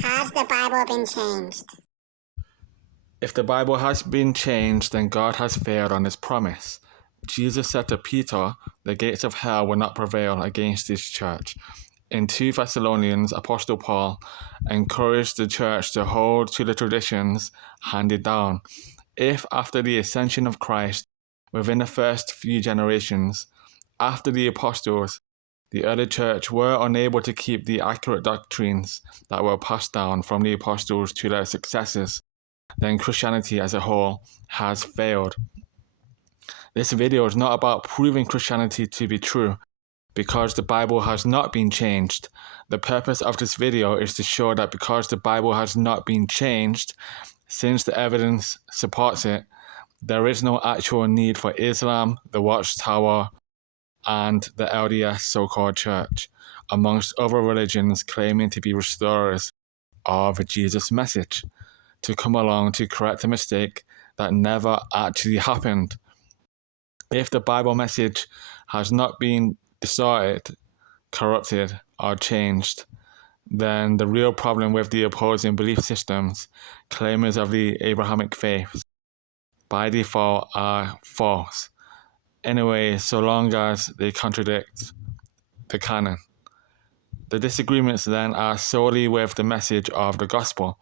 Has the Bible been changed? If the Bible has been changed, then God has failed on his promise. Jesus said to Peter, the gates of hell will not prevail against his church. In 2 Thessalonians, Apostle Paul encouraged the church to hold to the traditions handed down. If after the ascension of Christ, within the first few generations, after the apostles, the early church were unable to keep the accurate doctrines that were passed down from the apostles to their successors, then Christianity as a whole has failed. This video is not about proving Christianity to be true, because the Bible has not been changed. The purpose of this video is to show that because the Bible has not been changed, since the evidence supports it, there is no actual need for Islam, the Watchtower, and the LDS so-called church, amongst other religions claiming to be restorers of Jesus' message, to come along to correct a mistake that never actually happened. If the Bible message has not been distorted, corrupted, or changed, then the real problem with the opposing belief systems, claimers of the Abrahamic faith, by default are false. Anyway, so long as they contradict the canon. The disagreements then are solely with the message of the gospel,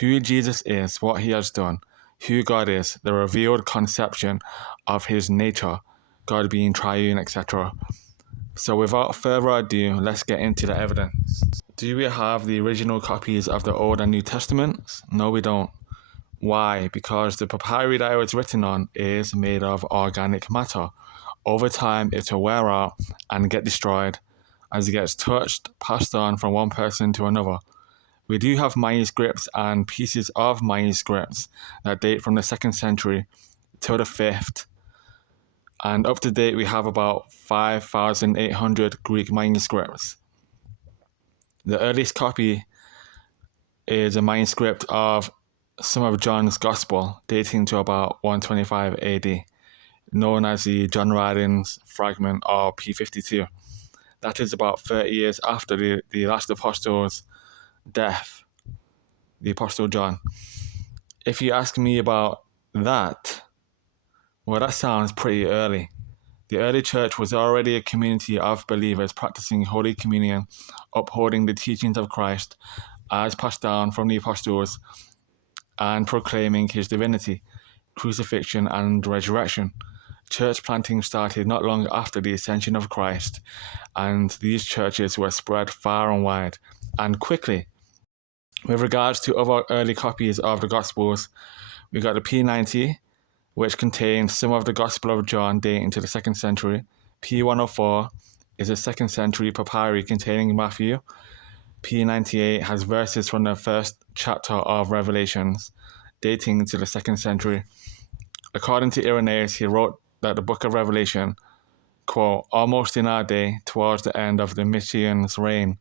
who Jesus is, what he has done, who God is, the revealed conception of his nature, God being triune, etc. So without further ado, let's get into the evidence. Do we have the original copies of the Old and New Testaments? No, we don't. Why? Because the papyri that it was written on is made of organic matter. Over time, it will wear out and get destroyed as it gets touched, passed on from one person to another. We do have manuscripts and pieces of manuscripts that date from the 2nd century till the 5th. And up to date, we have about 5,800 Greek manuscripts. The earliest copy is a manuscript of some of John's Gospel, dating to about 125 AD, known as the John Rylands fragment, or P52. That is about 30 years after the last apostle's death, the Apostle John. If you ask me about that, well, that sounds pretty early. The early church was already a community of believers practicing Holy Communion, upholding the teachings of Christ as passed down from the apostles, and proclaiming his divinity, crucifixion, and resurrection. Church planting started not long after the ascension of Christ, and these churches were spread far and wide, and quickly. With regards to other early copies of the Gospels, we got the P90, which contains some of the Gospel of John dating to the 2nd century. P104 is a 2nd century papyri containing Matthew. P98 has verses from the 1st chapter of Revelations, dating to the 2nd century. According to Irenaeus, he wrote that the book of Revelation, quote, almost in our day, towards the end of Domitian's reign,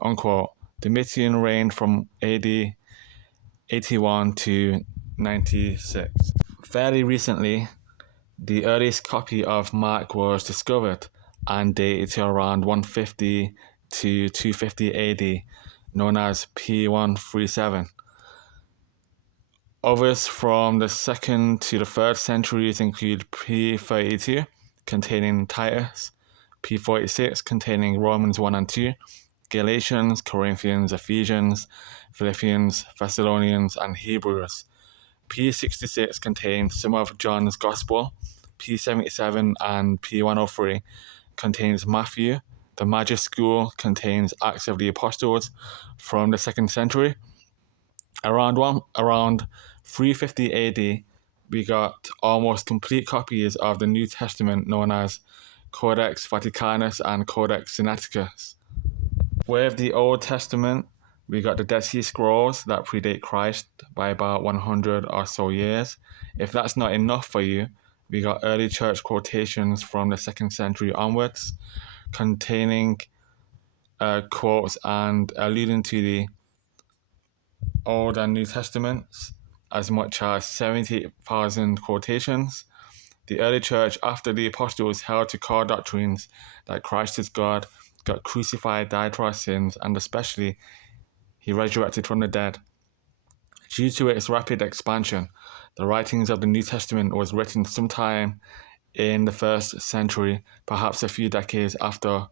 unquote. Domitian reigned from AD 81 to 96. Fairly recently, the earliest copy of Mark was discovered and dated to around 150 to 250 AD, known as P137. Others from the 2nd to the 3rd centuries include P32, containing Titus, P46, containing Romans 1 and 2, Galatians, Corinthians, Ephesians, Philippians, Thessalonians, and Hebrews. P66 contains some of John's Gospel. P77 and P103 contains Matthew. The Magi School contains Acts of the Apostles from the 2nd century. Around 350 AD, we got almost complete copies of the New Testament known as Codex Vaticanus and Codex Sinaiticus. With the Old Testament, we got the Dead Sea Scrolls that predate Christ by about 100 or so years. If that's not enough for you, we got early church quotations from the 2nd century onwards, containing quotes and alluding to the Old and New Testaments, as much as 70,000 quotations. The early church, after the apostles held to core doctrines that Christ is God, got crucified, died for our sins, and especially he resurrected from the dead. Due to its rapid expansion, the writings of the New Testament was written sometime in the 1st century, perhaps a few decades after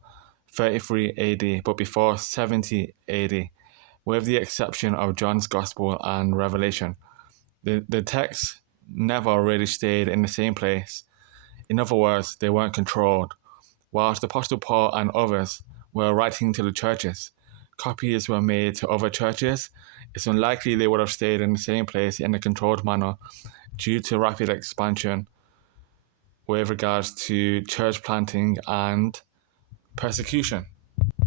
33 AD, but before 70 AD, with the exception of John's Gospel and Revelation. The texts never really stayed in the same place. In other words, they weren't controlled. Whilst the Apostle Paul and others were writing to the churches, copies were made to other churches. It's unlikely they would have stayed in the same place in a controlled manner due to rapid expansion with regards to church planting and persecution.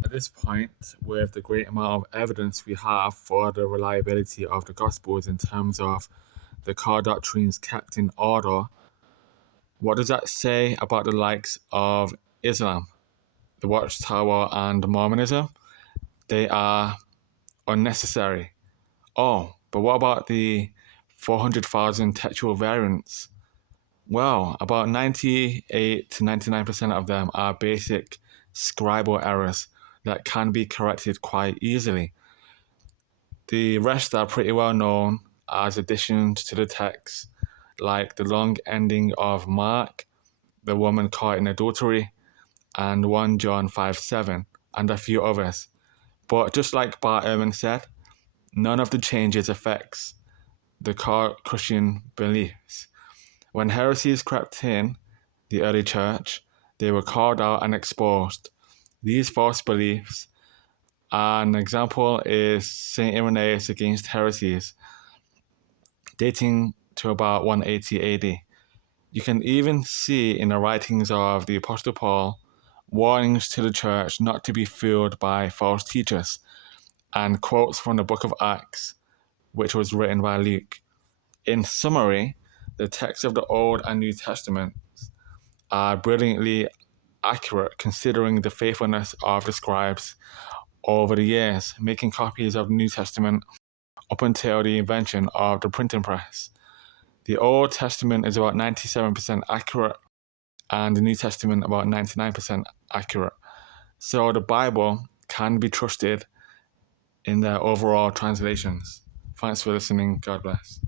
At this point, with the great amount of evidence we have for the reliability of the Gospels in terms of the core doctrines kept in order, what does that say about the likes of Islam, the Watchtower, and Mormonism? They are unnecessary. Oh, but what about the 400,000 textual variants? Well, about 98 to 99% of them are basic scribal errors that can be corrected quite easily. The rest are pretty well known as additions to the text, like the long ending of Mark, the woman caught in adultery, and 1 John 5:7, and a few others. But just like Bart Ehrman said, none of the changes affects the core Christian beliefs. When heresies crept in the early church, they were called out and exposed. These false beliefs, an example is St. Irenaeus against heresies, dating to about 180 AD. You can even see in the writings of the Apostle Paul warnings to the church not to be fooled by false teachers, and quotes from the book of Acts, which was written by Luke. In summary, the texts of the Old and New Testaments are brilliantly accurate considering the faithfulness of the scribes over the years, making copies of the New Testament up until the invention of the printing press. The Old Testament is about 97% accurate and the New Testament about 99% accurate. So the Bible can be trusted in their overall translations. Thanks for listening. God bless.